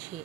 6।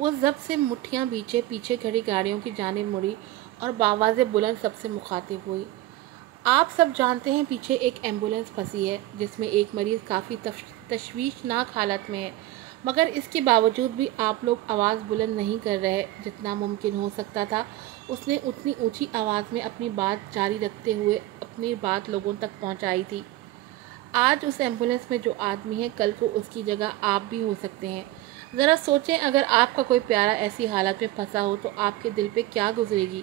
وہ ضبط سے مٹھیاں بیچے پیچھے کھڑی گاڑیوں کی جانب مڑی اور بآواز بلند سب سے مخاطب ہوئی۔ آپ سب جانتے ہیں پیچھے ایک ایمبولینس پھنسی ہے جس میں ایک مریض کافی تشویشناک حالت میں ہے، مگر اس کے باوجود بھی آپ لوگ آواز بلند نہیں کر رہے جتنا ممکن ہو سکتا تھا۔ اس نے اتنی اونچی آواز میں اپنی بات جاری رکھتے ہوئے اپنی بات لوگوں تک پہنچائی تھی۔ آج اس ایمبولینس میں جو آدمی ہے کل کو اس کی جگہ آپ بھی ہو سکتے ہیں۔ ذرا سوچیں اگر آپ کا کوئی پیارا ایسی حالت میں پھنسا ہو تو آپ کے دل پہ کیا گزرے گی؟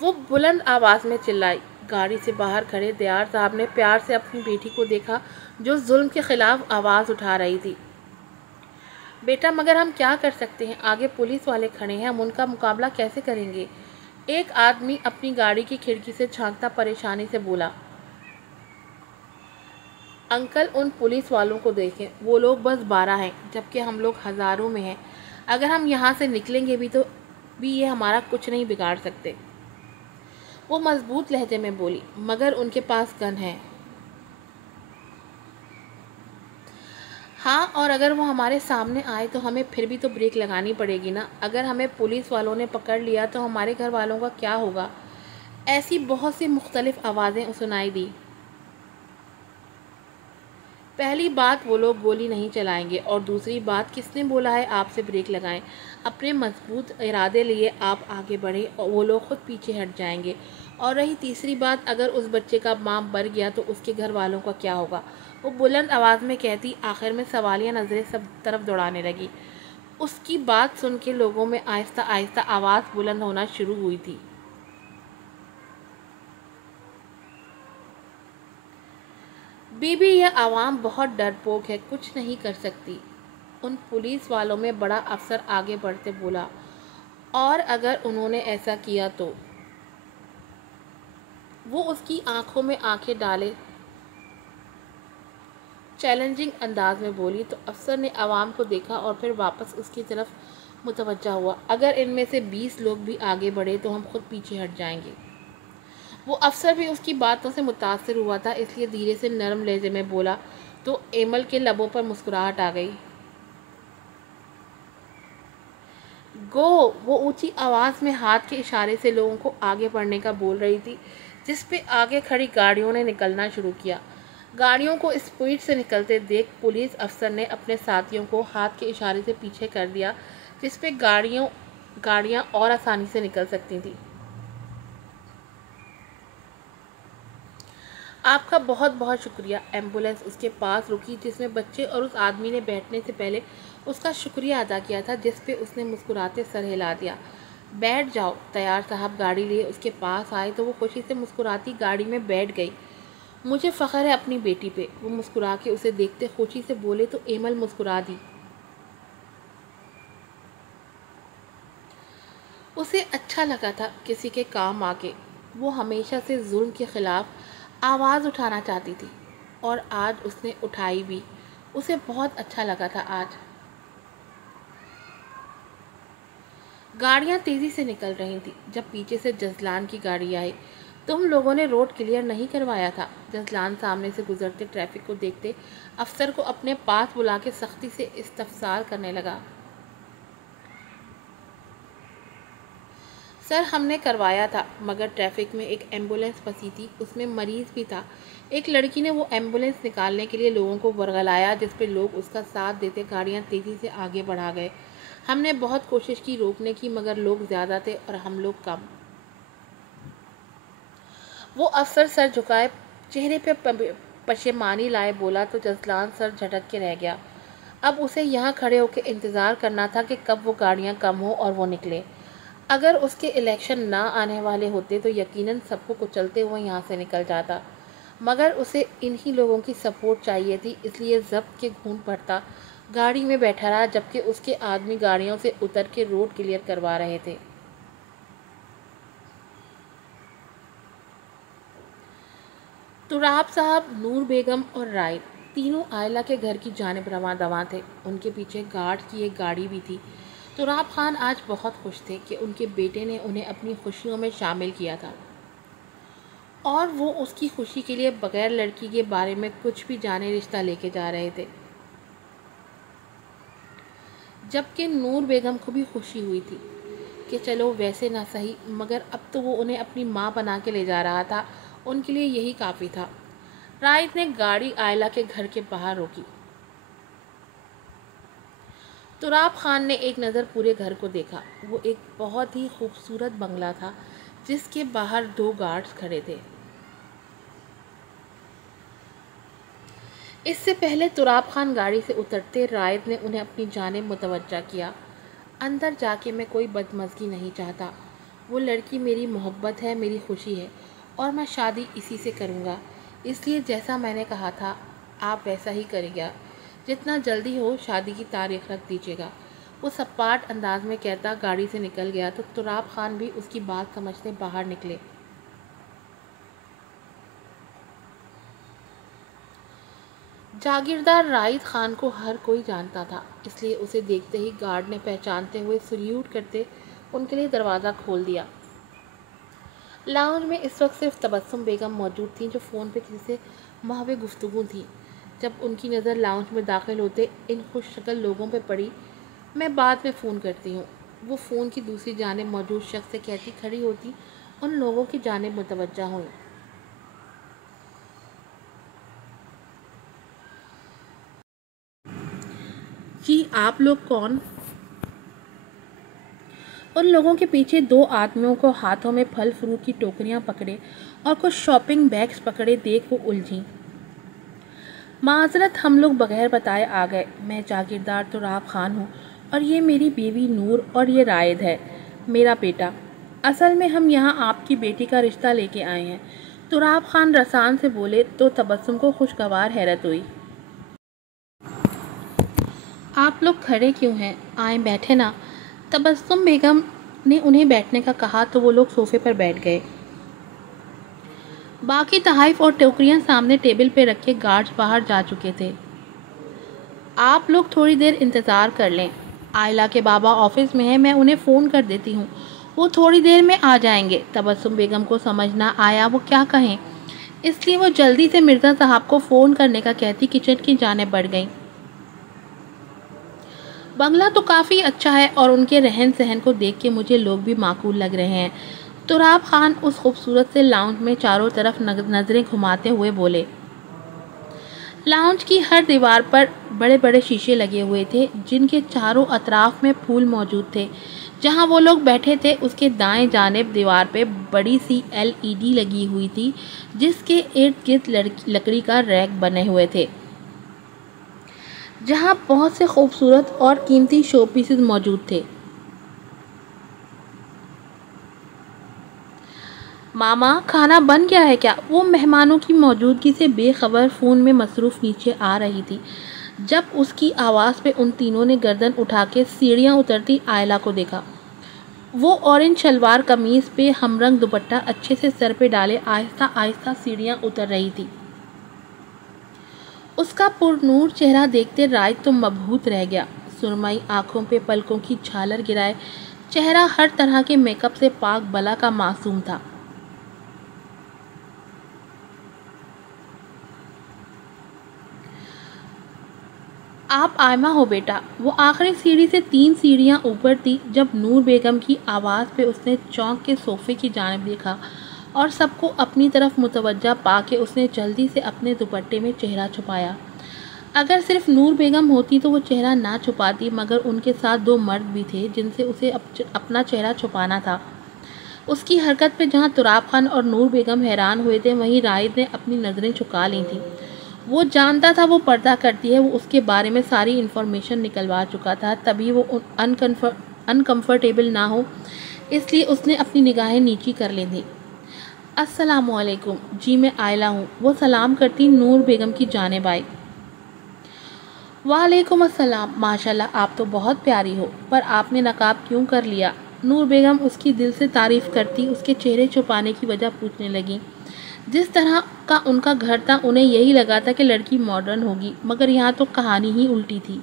وہ بلند آواز میں چلائی۔ گاڑی سے باہر کھڑے دیار صاحب نے پیار سے اپنی بیٹی کو دیکھا جو ظلم کے خلاف آواز اٹھا رہی تھی۔ بیٹا مگر ہم کیا کر سکتے ہیں؟ آگے پولیس والے کھڑے ہیں، ہم ان کا مقابلہ کیسے کریں گے؟ ایک آدمی اپنی گاڑی کی کھڑکی سے جھانکتا پریشانی سے بولا۔ انکل ان پولیس والوں کو دیکھیں، وہ لوگ بس 12 ہیں جبکہ ہم لوگ ہزاروں میں ہیں۔ اگر ہم یہاں سے نکلیں گے بھی یہ ہمارا کچھ نہیں بگاڑ سکتے۔ وہ مضبوط لہجے میں بولی، مگر ان کے پاس گن ہے۔ ہاں، اور اگر وہ ہمارے سامنے آئے تو ہمیں پھر بھی تو بریک لگانی پڑے گی نا۔ اگر ہمیں پولیس والوں نے پکڑ لیا تو ہمارے گھر والوں کا کیا ہوگا؟ ایسی بہت سی مختلف آوازیں سنائی دی۔ پہلی بات وہ لوگ گولی نہیں چلائیں گے، اور دوسری بات کس نے بولا ہے آپ سے بریک لگائیں؟ اپنے مضبوط ارادے لیے آپ آگے بڑھیں اور وہ لوگ خود پیچھے ہٹ جائیں گے۔ اور رہی تیسری بات، اگر اس بچے کا ماں مر گیا تو اس کے گھر والوں کا کیا ہوگا؟ وہ بلند آواز میں کہتی، آخر میں سوالیہ نظریں سب طرف دوڑانے لگی۔ اس کی بات سن کے لوگوں میں آہستہ آہستہ آواز بلند ہونا شروع ہوئی تھی۔ بی بی یہ عوام بہت ڈرپوک ہے، کچھ نہیں کر سکتی۔ ان پولیس والوں میں بڑا افسر آگے بڑھتے بولا، اور اگر انہوں نے ایسا کیا تو؟ وہ اس کی آنکھوں میں آنکھیں ڈالے چیلنجنگ انداز میں بولی تو افسر نے عوام کو دیکھا اور پھر واپس اس کی طرف متوجہ ہوا۔ اگر ان میں سے 20 لوگ بھی آگے بڑھے تو ہم خود پیچھے ہٹ جائیں گے۔ وہ افسر بھی اس کی باتوں سے متاثر ہوا تھا، اس لیے دھیرے سے نرم لہجے میں بولا تو ایمل کے لبوں پر مسکراہٹ آ گئی۔ گو! وہ اونچی آواز میں ہاتھ کے اشارے سے لوگوں کو آگے بڑھنے کا بول رہی تھی، جس پہ آگے کھڑی گاڑیوں نے نکلنا شروع کیا۔ گاڑیوں کو اسپیڈ سے نکلتے دیکھ پولیس افسر نے اپنے ساتھیوں کو ہاتھ کے اشارے سے پیچھے کر دیا، جس پہ گاڑیاں اور آسانی سے نکل سکتی تھیں۔ آپ کا بہت بہت شکریہ۔ ایمبولینس اس کے پاس رکی جس میں بچے اور اس آدمی نے بیٹھنے سے پہلے اس کا شکریہ ادا کیا تھا، جس پہ اس نے مسکراتے سر ہلا دیا۔ بیٹھ جاؤ۔ دیار صاحب گاڑی لیے اس کے پاس آئے تو وہ خوشی سے مسکراتی گاڑی میں بیٹھ گئی۔ مجھے فخر ہے اپنی بیٹی پہ، وہ مسکرا کے اسے دیکھتے خوشی سے بولے تو ایمل مسکرا دی۔ اسے اچھا لگا تھا کسی کے کام آ کے۔ وہ ہمیشہ سے ظلم کے خلاف آواز اٹھانا چاہتی تھی، اور آج اس نے اٹھائی بھی۔ اسے بہت اچھا لگا تھا آج۔ گاڑیاں تیزی سے نکل رہی تھیں جب پیچھے سے جزلان کی گاڑی آئی۔ تم لوگوں نے روڈ کلیئر نہیں کروایا تھا؟ جزلان سامنے سے گزرتے ٹریفک کو دیکھتے افسر کو اپنے پاس بلا کے سختی سے استفسار کرنے لگا۔ سر ہم نے کروایا تھا، مگر ٹریفک میں ایک ایمبولینس پھنسی تھی، اس میں مریض بھی تھا۔ ایک لڑکی نے وہ ایمبولینس نکالنے کے لیے لوگوں کو ورغلایا، جس پہ لوگ اس کا ساتھ دیتے گاڑیاں تیزی سے آگے بڑھا گئے۔ ہم نے بہت کوشش کی روکنے کی، مگر لوگ زیادہ تھے اور ہم لوگ کم۔ وہ افسر سر جھکائے چہرے پہ پشیمانی لائے بولا تو جزلان سر جھٹک کے رہ گیا۔ اب اسے یہاں کھڑے ہو کے انتظار کرنا تھا کہ کب وہ گاڑیاں کم ہوں اور وہ نکلے۔ اگر اس کے الیکشن نہ آنے والے ہوتے تو یقیناً سب کو کچلتے ہوئے یہاں سے نکل جاتا، مگر اسے انہی لوگوں کی سپورٹ چاہیے تھی، اس لیے ضبط کے گھونٹ بھرتا گاڑی میں بیٹھا رہا جبکہ اس کے آدمی گاڑیوں سے اتر کے روڈ کلیئر کروا رہے تھے۔ تراب صاحب، نور بیگم اور رائل تینوں عائلہ کے گھر کی جانب رواں دواں تھے۔ ان کے پیچھے گارڈ کی ایک گاڑی بھی تھی۔ تراب خان آج بہت خوش تھے کہ ان کے بیٹے نے انہیں اپنی خوشیوں میں شامل کیا تھا، اور وہ اس کی خوشی کے لیے بغیر لڑکی کے بارے میں کچھ بھی جانے رشتہ لے کے جا رہے تھے۔ جبکہ نور بیگم کو بھی خوشی ہوئی تھی کہ چلو ویسے نہ صحیح مگر اب تو وہ انہیں اپنی ماں بنا کے لے جا رہا تھا، ان کے لیے یہی کافی تھا۔ رائد نے گاڑی آئلہ کے گھر کے باہر روکی۔ تراب خان نے ایک نظر پورے گھر کو دیکھا۔ وہ ایک بہت ہی خوبصورت بنگلہ تھا جس کے باہر 2 گارڈز کھڑے تھے۔ اس سے پہلے تراب خان گاڑی سے اترتے رائد نے انہیں اپنی جانب متوجہ کیا۔ اندر جا کے میں کوئی بدمزگی نہیں چاہتا، وہ لڑکی میری محبت ہے، میری خوشی ہے اور میں شادی اسی سے کروں گا، اس لیے جیسا میں نے کہا تھا آپ ویسا ہی کریں گا، جتنا جلدی ہو شادی کی تاریخ رکھ دیجیے گا۔ وہ سپاٹ انداز میں کہتا گاڑی سے نکل گیا تو تراب خان بھی اس کی بات سمجھتے باہر نکلے۔ جاگیردار رائد خان کو ہر کوئی جانتا تھا، اس لیے اسے دیکھتے ہی گارڈ نے پہچانتے ہوئے سلیوٹ کرتے ان کے لیے دروازہ کھول دیا۔ لاؤنج میں اس وقت صرف تبسم بیگم موجود تھیں جو فون پہ کسی سے محو گفتگو تھیں۔ جب ان کی نظر لاؤنج میں داخل ہوتے ان خوش شکل لوگوں پہ پڑی، میں بعد میں فون کرتی ہوں، وہ فون کی دوسری جانب موجود شخص سے کہتی کھڑی ہوتی ان لوگوں کی جانب متوجہ ہوئی۔ جی آپ لوگ کون؟ ان لوگوں کے پیچھے 2 آدمیوں کو ہاتھوں میں پھل فروٹ کی ٹوکریاں پکڑے اور کچھ شاپنگ بیگز پکڑے دیکھ وہ الجھیں۔ معذرت ہم لوگ بغیر بتائے آ گئے، میں جاگیردار تراب خان ہوں اور یہ میری بیوی نور اور یہ رائد ہے میرا بیٹا۔ اصل میں ہم یہاں آپ کی بیٹی کا رشتہ لے کے آئے ہیں۔ تراب خان رسان سے بولے تو تبسم کو خوشگوار حیرت ہوئی۔ آپ لوگ کھڑے کیوں ہیں؟ آئیں بیٹھے نا۔ تبسم بیگم نے انہیں بیٹھنے کا کہا تو وہ لوگ صوفے پر بیٹھ گئے۔ باقی تحائف اور ٹوکریاں سامنے ٹیبل پہ رکھے گارڈز باہر جا چکے تھے۔ آپ لوگ تھوڑی دیر انتظار کر لیں، آئلہ کے بابا آفس میں ہیں، میں انہیں فون کر دیتی ہوں، وہ تھوڑی دیر میں آ جائیں گے۔ تبسم بیگم کو سمجھ نہ آیا وہ کیا کہیں، اس لیے وہ جلدی سے مرزا صاحب کو فون کرنے کا کہتی کچن کی جانب بڑھ گئیں۔ بنگلہ تو کافی اچھا ہے اور ان کے رہن سہن کو دیکھ کے مجھے لوگ بھی معقول لگ رہے ہیں۔ تراب خان اس خوبصورت سے لاؤنج میں چاروں طرف نظریں گھماتے ہوئے بولے۔ لاؤنج کی ہر دیوار پر بڑے بڑے شیشے لگے ہوئے تھے جن کے چاروں اطراف میں پھول موجود تھے۔ جہاں وہ لوگ بیٹھے تھے اس کے دائیں جانب دیوار پہ بڑی سی LED لگی ہوئی تھی جس کے ارد گرد لکڑی کا ریک بنے ہوئے تھے جہاں بہت سے خوبصورت اور قیمتی شو پیسز موجود تھے۔ ماما کھانا بن گیا ہے کیا؟ وہ مہمانوں کی موجودگی سے بے خبر فون میں مصروف نیچے آ رہی تھی جب اس کی آواز پہ ان تینوں نے گردن اٹھا کے سیڑھیاں اترتی آئلہ کو دیکھا۔ وہ اورنج شلوار قمیض پہ ہم رنگ دوپٹہ اچھے سے سر پہ ڈالے آہستہ آہستہ سیڑھیاں اتر رہی تھی۔ اس کا پرنور چہرہ دیکھتے رائد تو مبہوت رہ گیا۔ سرمئی آنکھوں پہ پلکوں کی جھالر گرائے چہرہ ہر طرح کے میک اپ سے پاک بلا کا معصوم تھا۔ آپ آئمہ ہو بیٹا؟ وہ آخری سیڑھی سے 3 سیڑھیاں اوپر تھی جب نور بیگم کی آواز پہ اس نے چونک کے صوفے کی جانب دیکھا اور سب کو اپنی طرف متوجہ پا کے اس نے جلدی سے اپنے دوپٹے میں چہرہ چھپایا۔ اگر صرف نور بیگم ہوتی تو وہ چہرہ نہ چھپاتی مگر ان کے ساتھ 2 مرد بھی تھے جن سے اسے اپنا چہرہ چھپانا تھا۔ اس کی حرکت پہ جہاں تراب خان اور نور بیگم حیران ہوئے تھے وہیں رائد نے اپنی نظریں جھکا لی تھیں۔ وہ جانتا تھا وہ پردہ کرتی ہے، وہ اس کے بارے میں ساری انفارمیشن نکلوا چکا تھا، تبھی وہ انکمفرٹیبل نہ ہو اس لیے اس نے اپنی نگاہیں نیچی کر لی تھیں۔ السلام علیکم، جی میں آئلہ ہوں، وہ سلام کرتی نور بیگم کی جانب آئی۔ وعلیکم السلام، ماشاءاللہ آپ تو بہت پیاری ہو، پر آپ نے نقاب کیوں کر لیا؟ نور بیگم اس کی دل سے تعریف کرتی اس کے چہرے چھپانے کی وجہ پوچھنے لگی۔ جس طرح کا ان کا گھر تھا انہیں یہی لگا تھا کہ لڑکی ماڈرن ہوگی مگر یہاں تو کہانی ہی الٹی تھی۔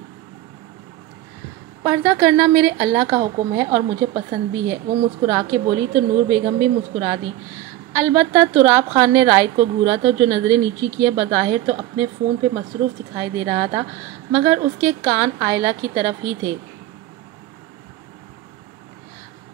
پردہ کرنا میرے اللہ کا حکم ہے اور مجھے پسند بھی ہے، وہ مسکرا کے بولی تو نور بیگم بھی مسکرا دی۔ البتہ تراب خان نے رائد کو گھورا تو جو نظریں نیچی کیے بظاہر تو اپنے فون پہ مصروف دکھائی دے رہا تھا مگر اس کے کان آئلہ کی طرف ہی تھے۔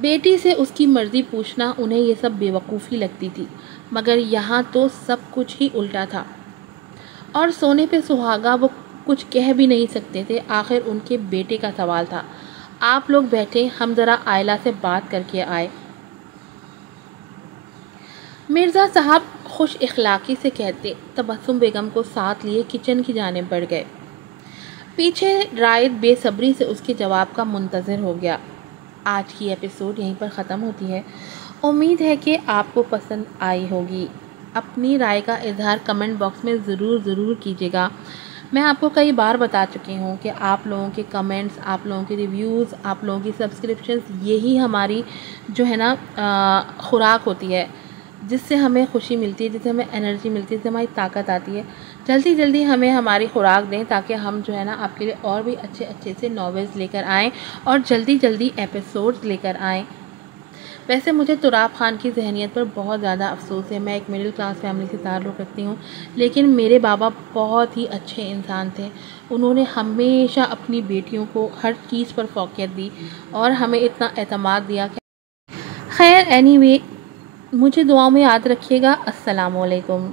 بیٹی سے اس کی مرضی پوچھنا انہیں یہ سب بیوقوفی لگتی تھی، مگر یہاں تو سب کچھ ہی الٹا تھا، اور سونے پہ سہاگا وہ کچھ کہہ بھی نہیں سکتے تھے۔ آخر ان کے بیٹے کا سوال تھا۔ آپ لوگ بیٹھے، ہم ذرا آئلہ سے بات کر کے آئے۔ مرزا صاحب خوش اخلاقی سے کہتے تبسم بیگم کو ساتھ لیے کچن کی جانب بڑھ گئے۔ پیچھے رائد بے صبری سے اس کے جواب کا منتظر ہو گیا۔ آج کی ایپیسوڈ یہیں پر ختم ہوتی ہے۔ امید ہے کہ آپ کو پسند آئی ہوگی۔ اپنی رائے کا اظہار کمنٹ باکس میں ضرور کیجیے گا۔ میں آپ کو کئی بار بتا چکی ہوں کہ آپ لوگوں کے کمنٹس، آپ لوگوں کے ریویوز، آپ لوگوں کی سبسکرپشنز، یہی ہماری جو ہے نا خوراک ہوتی ہے، جس سے ہمیں خوشی ملتی ہے، جس سے ہمیں انرجی ملتی ہے، جس سے ہماری طاقت آتی ہے۔ جلدی ہمیں ہماری خوراک دیں تاکہ ہم جو ہے نا آپ کے لیے اور بھی اچھے سے ناولز لے کر آئیں اور جلدی ایپیسوڈز لے کر آئیں۔ ویسے مجھے تراب خان کی ذہنیت پر بہت زیادہ افسوس ہے۔ میں ایک مڈل کلاس فیملی سے تعلق رکھتی ہوں، لیکن میرے بابا بہت ہی اچھے انسان تھے۔ انہوں نے ہمیشہ اپنی بیٹیوں کو ہر چیز پر فوقیت دی اور ہمیں اتنا اعتماد دیا کہ خیر، اینی وے، مجھے دعاؤں میں یاد رکھیے گا۔ السلام علیکم۔